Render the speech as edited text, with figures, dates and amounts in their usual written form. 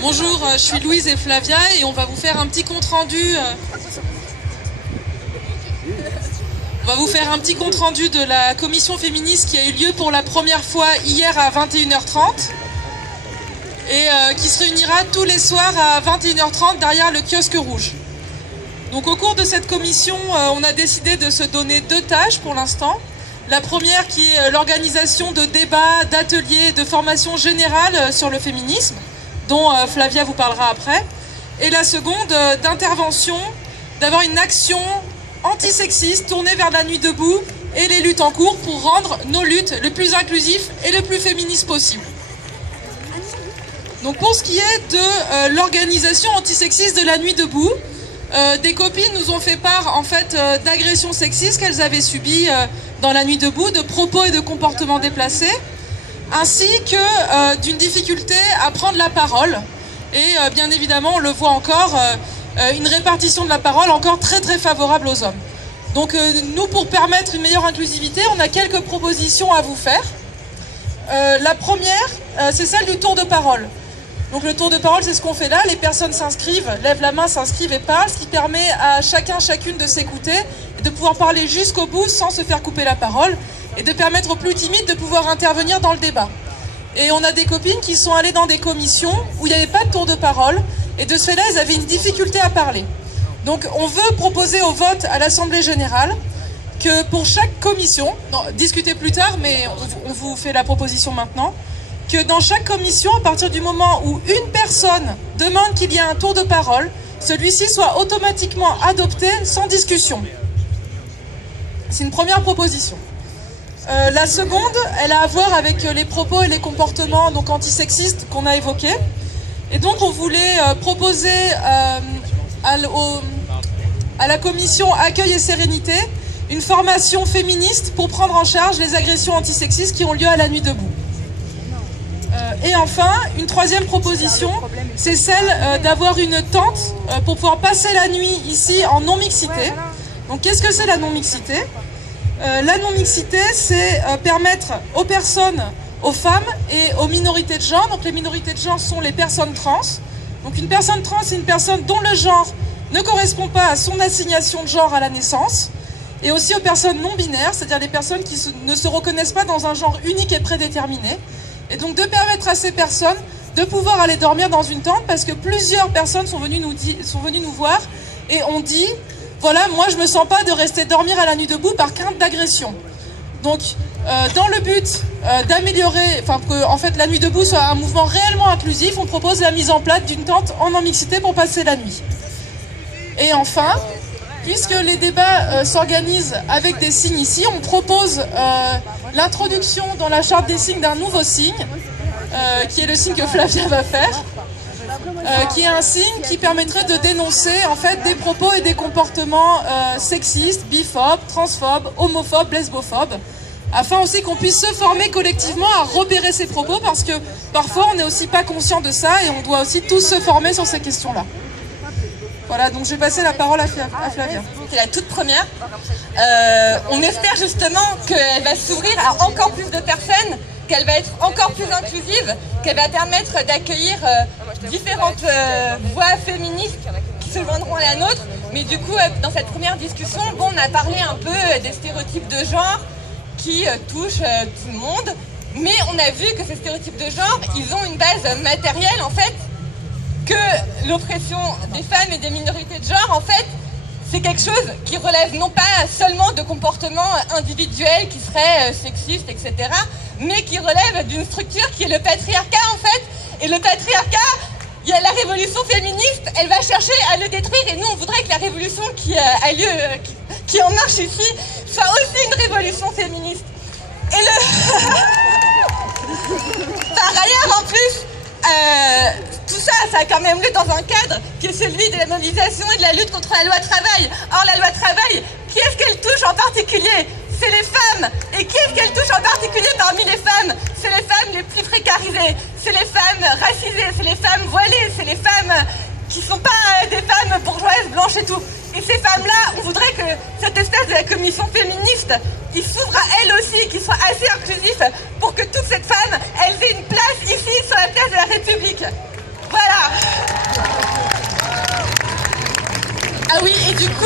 Bonjour, je suis Louise et Flavia et on va vous faire un petit compte-rendu. On va vous faire un petit compte-rendu de la commission féministe qui a eu lieu pour la première fois hier à 21h30 et qui se réunira tous les soirs à 21h30 derrière le kiosque rouge. Donc au cours de cette commission, on a décidé de se donner 2 tâches pour l'instant. La première qui est l'organisation de débats, d'ateliers, de formations générales sur le féminisme, dont Flavia vous parlera après. Et la seconde, d'intervention, d'avoir une action antisexiste tournée vers la nuit debout et les luttes en cours pour rendre nos luttes le plus inclusif et le plus féministe possible. Donc pour ce qui est de l'organisation antisexiste de la nuit debout, des copines nous ont fait part en fait d'agressions sexistes qu'elles avaient subies dans la nuit debout, de propos et de comportements déplacés, ainsi que d'une difficulté à prendre la parole. Et bien évidemment, on le voit encore, une répartition de la parole encore très très favorable aux hommes. Donc nous, pour permettre une meilleure inclusivité, on a quelques propositions à vous faire. La première, c'est celle du tour de parole. Donc le tour de parole, c'est ce qu'on fait là, les personnes s'inscrivent, lèvent la main, s'inscrivent et parlent, ce qui permet à chacune de s'écouter, et de pouvoir parler jusqu'au bout sans se faire couper la parole, et de permettre aux plus timides de pouvoir intervenir dans le débat. Et on a des copines qui sont allées dans des commissions où il n'y avait pas de tour de parole, et de ce fait-là, elles avaient une difficulté à parler. Donc on veut proposer au vote à l'Assemblée Générale que pour chaque commission, discutez plus tard, mais on vous fait la proposition maintenant, que dans chaque commission, à partir du moment où une personne demande qu'il y ait un tour de parole, celui-ci soit automatiquement adopté sans discussion. C'est une première proposition. La seconde, elle a à voir avec les propos et les comportements donc antisexistes qu'on a évoqués. Et donc on voulait proposer à la commission Accueil et Sérénité une formation féministe pour prendre en charge les agressions antisexistes qui ont lieu à la nuit debout. Et enfin, une troisième proposition, c'est celle d'avoir une tente pour pouvoir passer la nuit ici en non-mixité. Donc qu'est-ce que c'est la non-mixité ? La non-mixité, c'est permettre aux personnes, aux femmes et aux minorités de genre, donc les minorités de genre sont les personnes trans. Donc une personne trans, c'est une personne dont le genre ne correspond pas à son assignation de genre à la naissance. Et aussi aux personnes non-binaires, c'est-à-dire les personnes qui ne se reconnaissent pas dans un genre unique et prédéterminé. Et donc de permettre à ces personnes de pouvoir aller dormir dans une tente parce que plusieurs personnes sont venues nous voir et ont dit « Voilà, moi je me sens pas de rester dormir à la nuit debout par crainte d'agression. » Donc dans le but d'améliorer, que en fait la nuit debout soit un mouvement réellement inclusif, on propose la mise en place d'une tente en non-mixité pour passer la nuit. Et enfin, puisque les débats s'organisent avec des signes ici, on propose l'introduction dans la charte des signes d'un nouveau signe, qui est le signe que Flavia va faire, qui est un signe qui permettrait de dénoncer en fait des propos et des comportements sexistes, biphobes, transphobes, homophobes, lesbophobes, afin aussi qu'on puisse se former collectivement à repérer ces propos, parce que parfois on n'est aussi pas conscient de ça et on doit aussi tous se former sur ces questions-là. Voilà, donc je vais passer la parole à Flavia. C'est la toute première. On espère justement qu'elle va s'ouvrir à encore plus de personnes, qu'elle va être encore plus inclusive, qu'elle va permettre d'accueillir différentes voix féministes qui se joindront à la nôtre. Mais du coup, dans cette première discussion, on a parlé un peu des stéréotypes de genre qui touchent tout le monde. Mais on a vu que ces stéréotypes de genre, ils ont une base matérielle en fait, que l'oppression des femmes et des minorités de genre, en fait, c'est quelque chose qui relève non pas seulement de comportements individuels qui seraient sexistes, etc., mais qui relève d'une structure qui est le patriarcat, en fait. Et le patriarcat, il y a la révolution féministe, elle va chercher à le détruire, et nous, on voudrait que la révolution qui a lieu, qui en marche ici, soit aussi une révolution féministe. Et par ailleurs, en plus, tout ça, ça a quand même lieu dans un cadre qui est celui de la mobilisation et de la lutte contre la loi travail. Or, la loi travail, qui est-ce qu'elle touche en particulier? C'est les femmes. Et qui est-ce qu'elle touche en particulier parmi les femmes? C'est les femmes les plus précarisées, c'est les femmes racisées, c'est les femmes voilées, c'est les femmes qui ne sont pas des femmes bourgeoises, blanches et tout. Et ces femmes-là, on voudrait que cette espèce de commission féministe, il s'ouvre à elles aussi, qu'il soit assez inclusif pour que toutes ces femmes, elles aient une place ici, sur la place de la République. public. Voilà. Ah oui, et du coup,